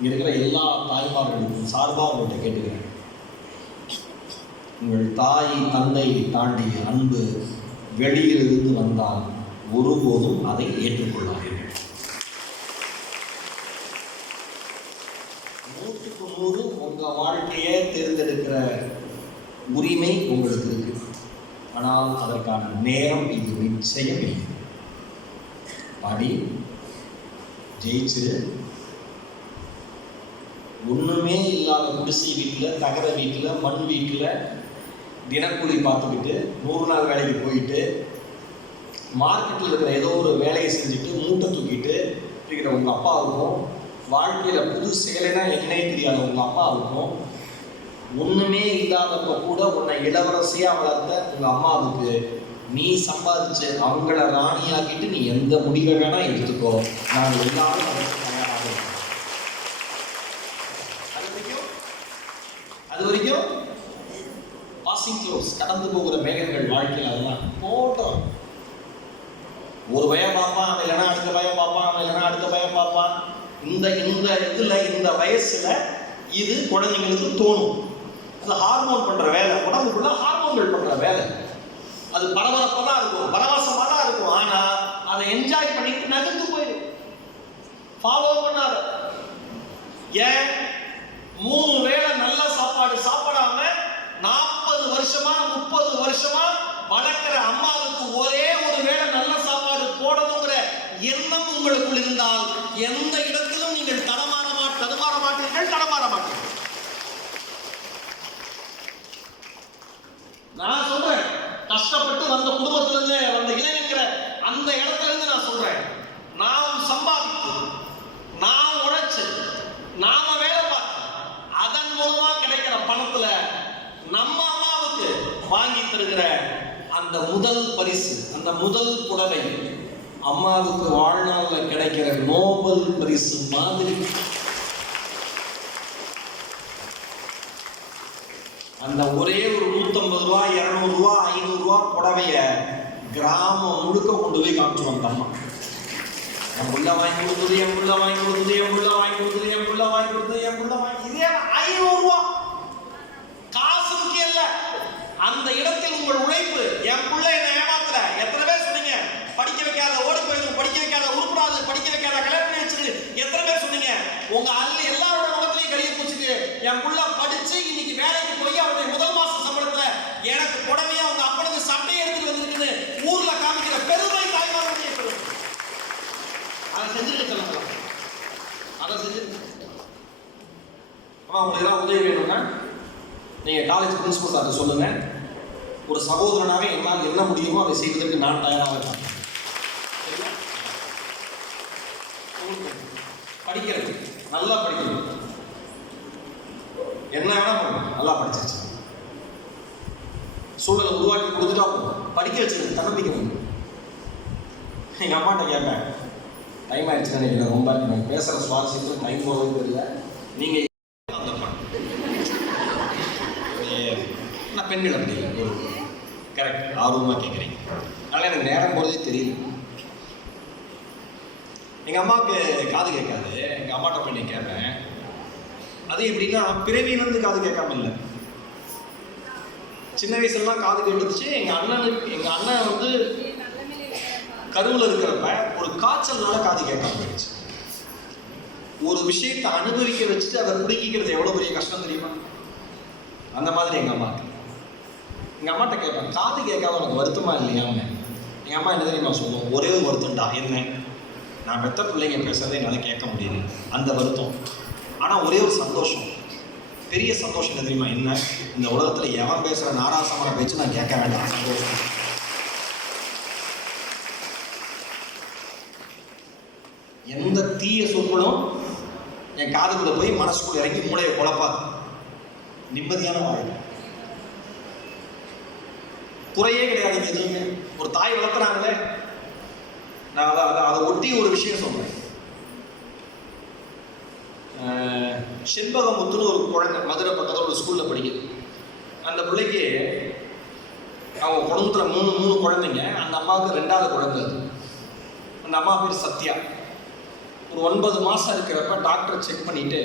இங்கே இருக்கிற எல்லா தாய்மார்களுக்கும் சார்பாக உங்கள்கிட்ட கேட்டுக்கிறேன். உங்கள் தாய் தந்தை தாண்டிய அன்பு வெளியிலிருந்து வந்தால் ஒருபோதும் அதை ஏற்றுக்கொள்ளாதீர்கள். 100க்கு 100 உங்கள் வாழ்க்கையை தேர்ந்தெடுக்கிற உரிமை உங்களுக்கு இருக்கு. ஆனால் அதற்கான நேரம் இது நிச்சயம் இல்லை. பாடி ஜெயிச்சு ஒன்றுமே இல்லாத குடிசை வீட்டில், தகர வீட்டில், மண் வீட்டில் தினக்கூலி பார்த்துக்கிட்டு 100 நாள் வேலைக்கு போயிட்டு மார்க்கெட்டில் இருக்கிற ஏதோ ஒரு வேலையை செஞ்சுட்டு மூட்டை தூக்கிட்டு இருக்கிற உங்கள் அப்பாவுக்கும், வாழ்க்கையில் புது சேலைனா என்னே தெரியாத உங்கள் அம்மாவுக்கும், ஒன்றுமே இல்லாதப்ப கூட உன்னை இளவரசியாக வளர்த்த உங்கள் அம்மாவுக்கு நீ சம்பாதிச்சு அவங்கள ராணியாக்கிட்டு நீ எந்த முடிவை வேணா எடுத்துக்கோ, நாங்கள் எல்லாரும் அதற்கு தயாராக இருக்கோம். அது வரைக்கும் பாசிங் க்ளோஸ், கடந்து போகிற மேகங்கள் வாழ்க்கையில் அதெல்லாம் போட்டோம். ஒரு பயம் பார்ப்பான், அவன் இல்லைன்னா அடுத்த பயம் பார்ப்பான், அவன் இல்லைன்னா அடுத்த பயம் பார்ப்பான். இந்த இந்த வயசுல இது குழந்தைங்களுக்கு தோணும். அது ஹார்மோன் பண்ற வேலை, உடம்புக்குள்ள ஹார்மோன்கள் பண்ற வேலை. அது பரபரப்பாக தான் இருக்கும், பரவசமாக தான் இருக்கும். ஆனா அதை என்ஜாய் பண்ணிட்டு நகர்ந்து போயிடும். ஃபாலோ பண்ணாத. ஏன் 3 வேளை நல்ல சாப்பாடு சாப்பிடாம 40 வருஷமா 30 வருஷமா வளர்க்கிற அம்மாவுக்கு ஒரே ஒரு வேளை நல்ல சாப்பாடு போடணுங்கிற எண்ணம் உங்களுக்குள் இருந்தால் எந்த இடத்திலும் நீங்கள் தடுமாற மாட்டீர்கள். நான் சொல்றேன், கஷ்டப்பட்டு வந்த குடும்பத்திலிருந்து வந்த இளைஞங்கிற அந்த இடத்துல இருந்து நான் சொல்றேன், நாம் சம்பாதித்து, நாம் உழைச்சு, நாம வேலை பார்த்து, அதன் மூலமா கிடைக்கிற பணத்துல நம்ம அம்மாவுக்கு வாங்கி தருகிற அந்த முதல் பரிசு, அந்த முதல் புடவை அம்மாவுக்கு வாழ்நாளில் கிடைக்கிற நோபல் பரிசு மாதிரி. அந்த ஒரே ஒரு 150 ரூபா, 200 ரூபா, 500 ரூபா புடவைய கிராமம் முழுக்க கொண்டு போய் காமிச்சுருவாங்க. அம்மா என் புள்ள வாங்கி கொடுத்தது, என் புள்ள வாங்கி கொடுத்தது, என் புள்ள வாங்கி கொடுத்தது, என் புள்ள வாங்கி கொடுத்தது, என் புள்ள வாங்கி. இதே 500 ரூபா காசு முக்கியம் இல்ல, அந்த இடத்தில் உங்கள் உழைப்பு. என் புள்ள என்ன ஏமாத்துற, எத்தனை பேர் சொன்னீங்க? படிக்க வைக்காத, ஓடி போயிடும், படிக்க வைக்காத, உருப்படாது, படிக்க வைக்காத, கல்யாணம் பண்ணி வச்சிருக்கு, எத்தனை பேர் சொன்னீங்க? உங்க அல்ல எல்லாரோட முகத்திலையும் கழிய பூச்சிட்டு என் புள்ள படிச்சு இன்னைக்கு வேலைக்கு போய் அவருடைய முதல் மாச சம்பளத்துல எனக்கு புடவையா அவங்க அப்பனுக்கு சட்டையை எடுத்துட்டு வந்திருக்குன்னு ஊர்ல காமிக்கிற பெருமை தாய்மார்களுடைய பெருமை. அதை செஞ்சிருக்க சொல்லுங்க, அதை செஞ்சிருக்க. உங்களுக்கு ஏதாவது உதவி வேணும்னா நீங்க காலேஜ் பிரின்சிபல் சார்ட்ட சொல்லுங்க. ஒரு சகோதரனாக என்னால் என்ன முடியுமோ அதை செய்வதற்கு நான் தயாராக இருக்கேன். படிக்கிறது, நல்லா படிக்கிறது, என்ன வேணா பண்ணுங்க, நல்லா படிச்சிருச்சு. சூழலை உருவாக்கி கொடுத்துட்டா படிக்க வச்சிருக்கு, தன்னம்பிக்கை வந்து. எங்க அம்மாட்ட கேட்பேன், டைம் ஆயிடுச்சுன்னு நினைக்கிறேன், ரொம்ப எனக்கு பேசுற சுவாரஸ்யத்தில் டைம் போகிறது தெரியல. நீங்க நான் பெண்கள் அப்படி இல்லை, ஒரு கரெக்ட் ஆர்வமாக கேட்குறீங்க. அதனால் எனக்கு நேரம் போகிறதே தெரியல. எங்கள் அம்மாவுக்கு காது கேட்காது. எங்கள் அம்மாட்ட போய் நான் கேட்பேன், அது எப்படின்னா பிறவியிலிருந்து காது கேட்காம இல்லை, சின்ன வயசுலாம் காது கேட்டுச்சு. எங்கள் அண்ணன் வந்து கருவில் இருக்கிறப்ப ஒரு காய்ச்சல்னால காது கேட்காம போயிடுச்சு. ஒரு விஷயத்தை அனுபவிக்க வச்சுட்டு அதை பிடிக்கிறது எவ்வளோ பெரிய கஷ்டம் தெரியுமா? அந்த மாதிரி எங்கள் அம்மாவுக்கு. எங்கள் அம்மாட்ட கேட்பேன், காது கேட்காம உனக்கு வருத்தமா இல்லையான்னு. எங்கள் அம்மா என்ன தெரியுமா சொல்லுவோம், ஒரே ஒரு வருத்தம்டா. என்ன? நான் பெற்ற பிள்ளைங்க பேசுறதை என்னால் கேட்க முடியல, அந்த வருத்தம். ஆனால் ஒரே ஒரு சந்தோஷம், பெரிய சந்தோஷம் என்ன தெரியுமா? என்ன? இந்த உலகத்தில் எவன் பேசுகிற நாராசமான பேச்சு நான் கேட்க வேண்டாம், சந்தோஷம். எந்த தீய சொற்களும் என் காதுக்குள்ள போய் மனசுக்குள்ள இறங்கி மூளையை குழப்பாது. நிம்மதியான வாழ்க்கை, குறையே கிடையாது எதுவுமே. ஒரு தாய் வளர்த்துறாங்களே, நான் அதை ஒட்டி ஒரு விஷயம் சொல்றேன். செண்பகமுத்துன்னு ஒரு குழந்தை மதுரை பக்கத்தில் ஒரு ஸ்கூலில் படிக்குது. அந்த பிள்ளைக்கு அவங்க குடும்பத்தில் மூணு குழந்தைங்க. அந்த அம்மாவுக்கு 2வது குழந்தை. அது அந்த அம்மா பேர் சத்யா. ஒரு 9 மாசம் இருக்கிறப்ப டாக்டர் செக் பண்ணிட்டு,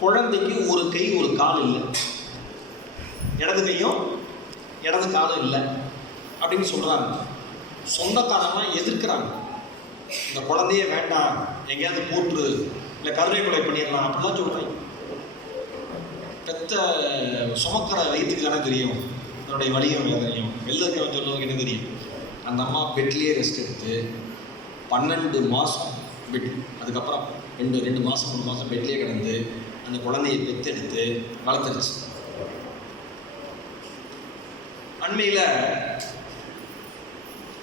குழந்தைக்கு ஒரு கை ஒரு கால் இல்லை, இடது கையும் இடது காலும் இல்லை அப்படின்னு சொல்றாங்க. சொந்தக்காரங்களாம் எதிர்க்கிறாங்க. இந்த குழந்தையே வேண்டாம், எங்கேயாவது போட்டு இல்லை கருணை கொலை பண்ணிடலாம் அப்படிலாம் சொல்றாங்க. பெத்த சுமக்கிற வயிற்றுக்கு தானே தெரியும் அதனுடைய வலியும் வேதனையும். வெளில இருக்க சொல்லுவதுக்கு என்ன தெரியும். அந்த அம்மா பெட்லேயே ரெஸ்ட் எடுத்து 12 மாதம் பெட், அதுக்கப்புறம் 2 மாதம் 3 மாதம் பெட்லேயே கிடந்து அந்த குழந்தையை பெற்றெடுத்து வளர்த்துருச்சு. அண்மையில்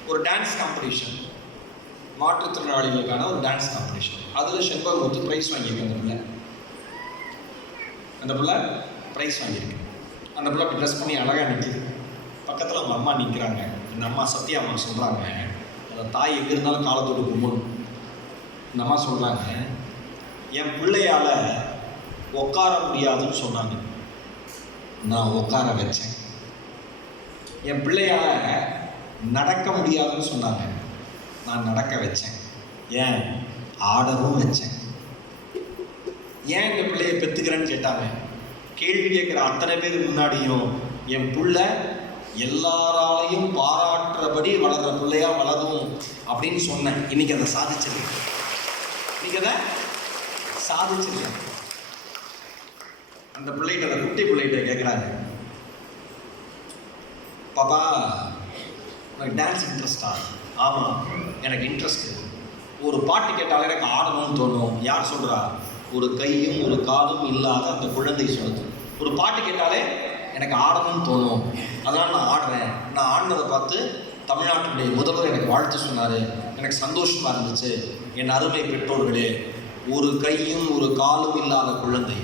ஒரு டான்ஸ் காம்படிஷன், மாற்றுத்திறனாளிகளுக்கான ஒரு டான்ஸ் காம்படிஷன், அதில் செண்பகமுத்து ப்ரைஸ் வாங்கியிருக்கேன். அந்த பிள்ளை ப்ரைஸ் வாங்கியிருக்கு. அந்த பிள்ளை அப்படி ட்ரெஸ் பண்ணி அழகாக நிற்கிது. பக்கத்தில் அவங்க அம்மா நிற்கிறாங்க. இந்த அம்மா சத்யா அம்மா சொல்கிறாங்க, அந்த தாய் எங்கே இருந்தாலும் காலத்தோடு கும்பிடணும். இந்த அம்மா சொல்கிறாங்க, என் பிள்ளையால் உட்கார முடியாதுன்னு சொன்னாங்க, நான் உட்கார வச்சேன். என் பிள்ளையால் நடக்க முடியாதுன்னு சொன்னாங்க, நான் நடக்க வச்சேன். ஏன் ஆடவும் வச்சேன். ஏன் இந்த பிள்ளையை பெற்றுக்கிறேன்னு கேட்டாங்க. கேள்வி கேட்குற அத்தனை பேர் முன்னாடியும் என் பிள்ளை எல்லாராலையும் பாராட்டுறபடி வளர்கிற பிள்ளையா வளரும் அப்படின்னு சொன்னேன். இன்னைக்கு அதை சாதிச்சிருக்கேன். அந்த பிள்ளைகிட்ட, அந்த குட்டி பிள்ளைகிட்ட கேட்குறாங்க, பாப்பா உனக்கு டான்ஸ் இன்ட்ரெஸ்டா? ஆமாம் எனக்கு இன்ட்ரெஸ்ட். ஒரு பாட்டு கேட்டாலே எனக்கு ஆடணும்னு தோணும். யார் சொல்கிறா? ஒரு கையும் ஒரு காலும் இல்லாத அந்த குழந்தை சொல்லுது. ஒரு பாட்டு கேட்டாலே எனக்கு ஆடணும்னு தோணும், அதனால் நான் ஆடுறேன். நான் ஆடினதை பார்த்து தமிழ்நாட்டுடைய முதல்வர் எனக்கு வாழ்த்து சொன்னார். எனக்கு சந்தோஷமாக இருந்துச்சு. என் அருமை பெற்றோர்களே, ஒரு கையும் ஒரு காலும் இல்லாத குழந்தை,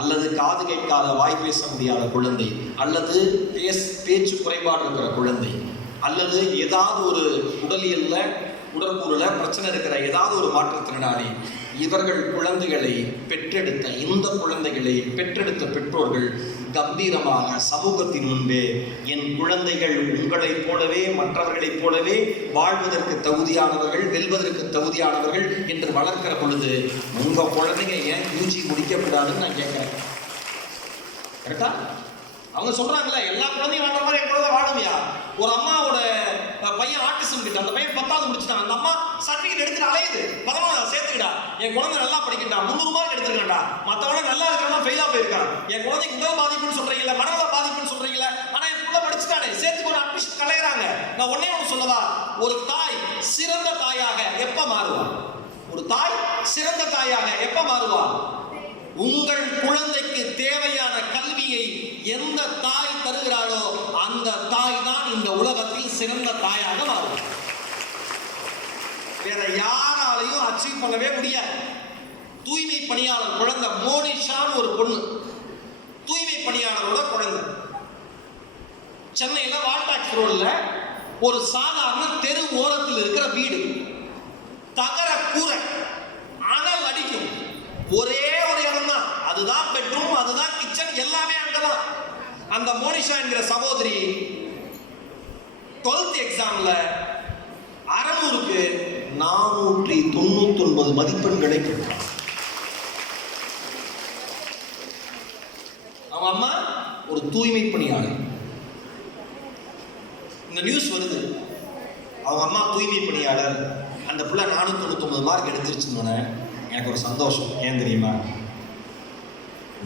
அல்லது காது கேட்காத வாய் பேச முடியாத குழந்தை, அல்லது பேச்சு குறைபாடு இருக்கிற குழந்தை, அல்லது ஏதாவது ஒரு உடற்கூறில் பிரச்சனை இருக்கிற ஏதாவது ஒரு மாற்றுத்திறனாளி, இவர்கள் குழந்தைகளை பெற்றெடுத்த, இந்த குழந்தைகளை பெற்றெடுத்த பெற்றோர்கள் கம்பீரமாக சமூகத்தின் முன்பே என் குழந்தைகள் உங்களைப் போலவே மற்றவர்களைப் போலவே வாழ்வதற்கு தகுதியானவர்கள், வெல்வதற்கு தகுதியானவர்கள் என்று வளர்க்கிற பொழுது உங்கள் குழந்தைங்க ஏன் யூஜி முடிக்கக்கூடாதுன்னு நான் கேட்குறேன். கரெக்டா? அவங்க சொல்றாங்களே எல்லா குழந்தையும் வாழ்ற மாதிரி என் குழந்தை வாழுமையா? ஒரு அம்மாவோட பையன் ஆர்டிசம் கிட்ட, அந்த பையன் 10வது முடிச்சுட்டான். அந்த அம்மா சர்டிஃபிகேட் எடுத்துட்டு அலையுது, 11வது சேர்த்துக்கிட்டா, என் குழந்தை நல்லா படிக்கிட்டா, 300 மார்க் எடுத்துருக்காண்டா, மற்றவன நல்லா இருக்கிறவங்க ஃபெயிலா போயிருக்கான். என் குழந்தைக்கு உடல் பாதிப்புன்னு சொல்றீங்களா, மனநல பாதிப்புன்னு சொல்றீங்களா, ஆனா என் புள்ள படிச்சுட்டானே, சேர்த்துக்கு ஒரு அட்மிஷன் கலையறாங்க. நான் ஒன்னே ஒன்று சொல்லவா? ஒரு தாய் சிறந்த தாயாக எப்ப மாறுவா? ஒரு தாய் சிறந்த தாயாக எப்ப மாறுவா? உங்கள் குழந்தைக்கு தேவையான கல்வியை எந்த தாய் தருகிறாளோ அந்த தாய் தான் இந்த உலகத்தில் சிறந்த தாயாக மாறும். வேற யாராலையும் அச்சீவ் பண்ணவே முடியாது. தூய்மை பணியாளர் குழந்தை மோனிஷான்னு ஒரு பொண்ணு, தூய்மை பணியாளரோட குழந்தை, சென்னையில வால்டாக்ஸ் ரோட்ல ஒரு சாதாரண தெரு ஓரத்தில் இருக்கிற வீடு, தகர கூரை, அனல் அடிக்கும், ஒரே ஒரு இடம் தான், அதுதான் பெட்ரூம், அதுதான் கிச்சன், எல்லாமே அங்கதான். அந்த மோனிஷா என்கிற சகோதரி 12th எக்ஸாம்ல 600க்கு 499 மதிப்பெண்களை பெற்றார். அவன் அம்மா ஒரு தூய்மை பணியாளர். இந்த நியூஸ் வருது, அவங்க அம்மா தூய்மை பணியாளர், அந்த பிள்ளை 499 மார்க் எடுத்துருச்சுன்னு எனக்கு ஒரு சந்தோஷம். ஏன் தெரியுமா?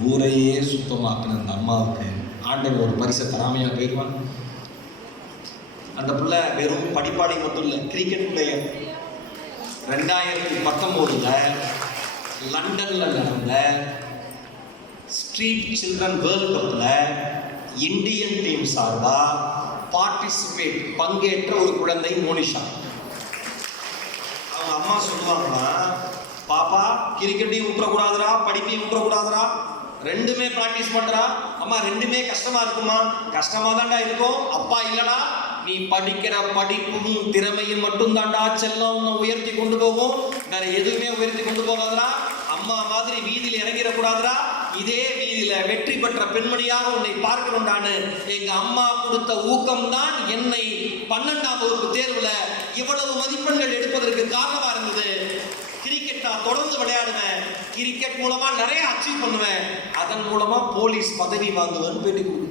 ஊரையே சுத்தமாக்கின அந்த அம்மாவுக்கு ஆண்டவர் ஒரு பரிசை தராமையா போயிடுவான். அந்த பிள்ளை வெறும் படிப்பாளி மட்டும் இல்லை, கிரிக்கெட் பிளேயர். 2019 லண்டன்ல நடந்த ஸ்ட்ரீட் சில்ட்ரன் வேர்ல்ட் கப்ல இந்தியன் டீம் சார்பா பங்கேற்ற ஒரு குழந்தை மோனிஷா. அவங்க அம்மா சொல்லுவாங்களா, பாப்பா கிரிக்கெட்டையும் விட்டுறக்கூடாதுரா, படிப்பையும் விட்டுறக்கூடாதுரா, ரெண்டுமே பிராக்டிஸ் பண்றா. அம்மா ரெண்டுமே கஷ்டமா இருக்குமா? கஷ்டமா தான்டா இருக்கும். அப்பா இல்லடா, நீ படிக்கிற படிப்பும் திறமையும் மட்டும் தான்டா செல்லம் உயர்த்தி கொண்டு போகும், வேற எதுவுமே உயர்த்தி கொண்டு போகாதரா. அம்மா மாதிரி வீதியில் இறங்கிடக்கூடாதுரா, இதே வீதியில வெற்றி பெற்ற பெண்மணியாக உன்னை பார்க்கணும்டான்னு எங்க அம்மா கொடுத்த ஊக்கம் தான் என்னை 12ஆம் வகுப்பு தேர்வுல இவ்வளவு மதிப்பெண்கள் எடுப்பதற்கு காரணமா இருந்தது. கிரிக்கெட் நான் தொடர்ந்து விளையாடுவேன், கிரிக்கெட் மூலமா நிறைய அச்சீவ் பண்ணுவேன், அதன் மூலமா போலீஸ் பதவி வாங்குவேன்னு பேட்டி கொடுத்தாங்க.